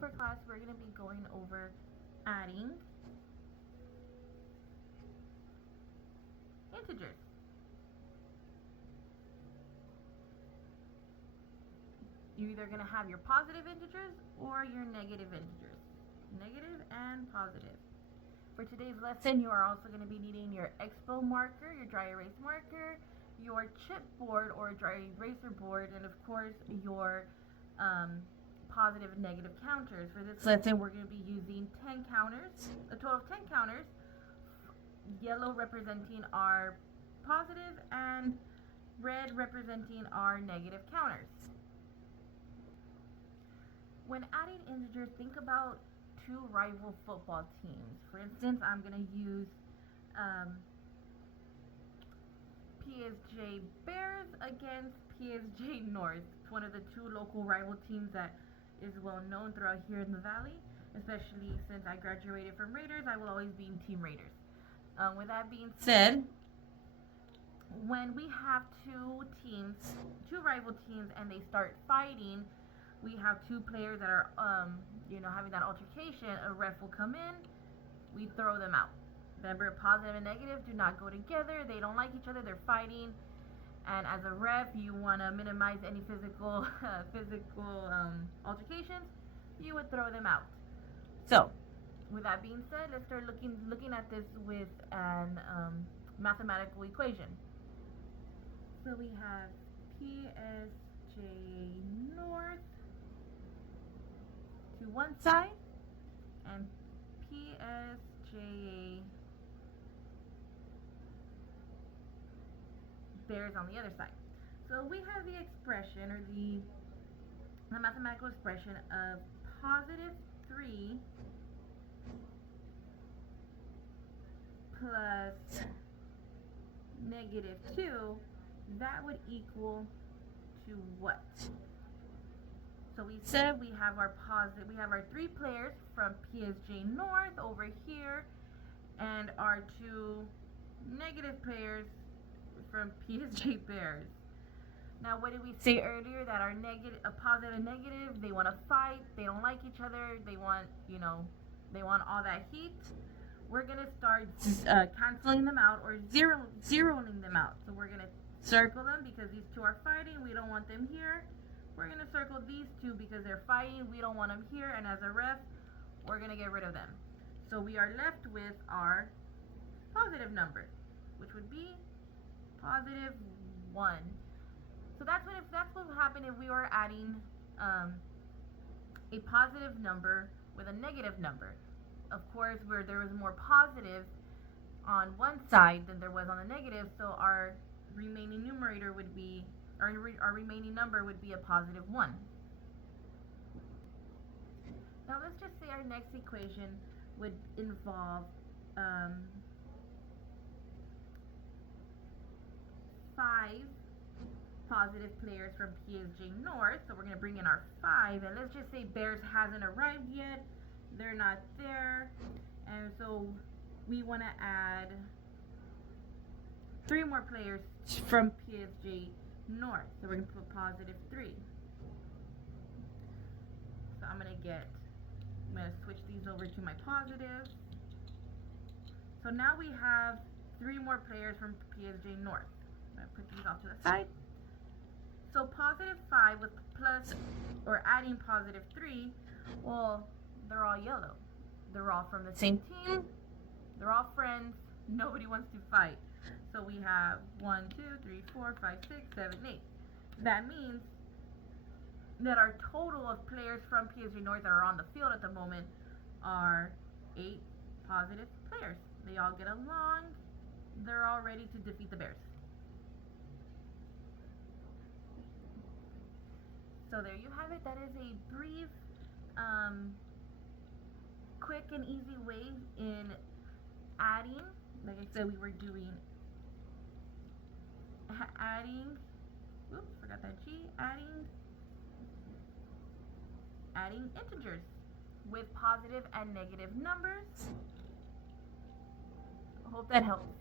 for class, we're going to be going over adding integers. You're either going to have your positive integers or your negative integers. Negative and positive. For today's lesson, you are also going to be needing your Expo marker, your dry erase marker, your chipboard or dry eraser board, and of course your positive and negative counters. For this lesson, we're going to be using 10 counters, a total of 10 counters, yellow representing our positive and red representing our negative counters. When adding integers, think about two rival football teams. For instance, I'm going to use PSG Bears against PSG North. It's one of the two local rival teams that is well known throughout here in the Valley, especially since I graduated from Raiders. I will always be in Team Raiders. With that being said, when we have two rival teams, and they start fighting, we have two players that are, having that altercation. A ref will come in, we throw them out. Remember, positive and negative do not go together. They don't like each other. They're fighting. And as a ref, you want to minimize any physical altercations. You would throw them out. So, with that being said, let's start looking at this with an mathematical equation. So we have PSG North to one side and PSG Bears on the other side. So we have the expression, or the mathematical expression of positive 3 plus negative 2. That would equal to what? So we said we have our three players from PSG North over here, and our two negative players from PSG Bears. Now, what did we say earlier? That our a positive and negative, they want to fight, they don't like each other, they want all that heat. We're gonna start canceling them out, or zeroing them out. So we're gonna circle them because these two are fighting. We don't want them here. We're gonna circle these two because they're fighting. We don't want them here. And as a ref, we're gonna get rid of them. So we are left with our positive number, which would be positive 1. So that's what would happen if we were adding a positive number with a negative number. Of course, where there was more positive on one side than there was on the negative, so our remaining numerator would be, our remaining number would be a positive 1. Now let's just say our next equation would involve 5 positive players from PSG North. So we're going to bring in our 5, and let's just say Bears hasn't arrived yet. They're not there, and so we want to add 3 more players from PSG North. So we're going to put positive 3. So I'm going to switch these over to my positive. So now we have 3 more players from PSG North. I'm going to put these off to the side. So positive 5 with adding positive 3, well, they're all yellow. They're all from the same team. They're all friends. Nobody wants to fight. So we have 1, 2, 3, 4, 5, 6, 7, 8. That means that our total of players from PSG North that are on the field at the moment are 8 positive players. They all get along. They're all ready to defeat the Bears. So there you have it. That is a brief, quick and easy way in adding. Like I said, we were doing adding integers with positive and negative numbers. I hope that helps.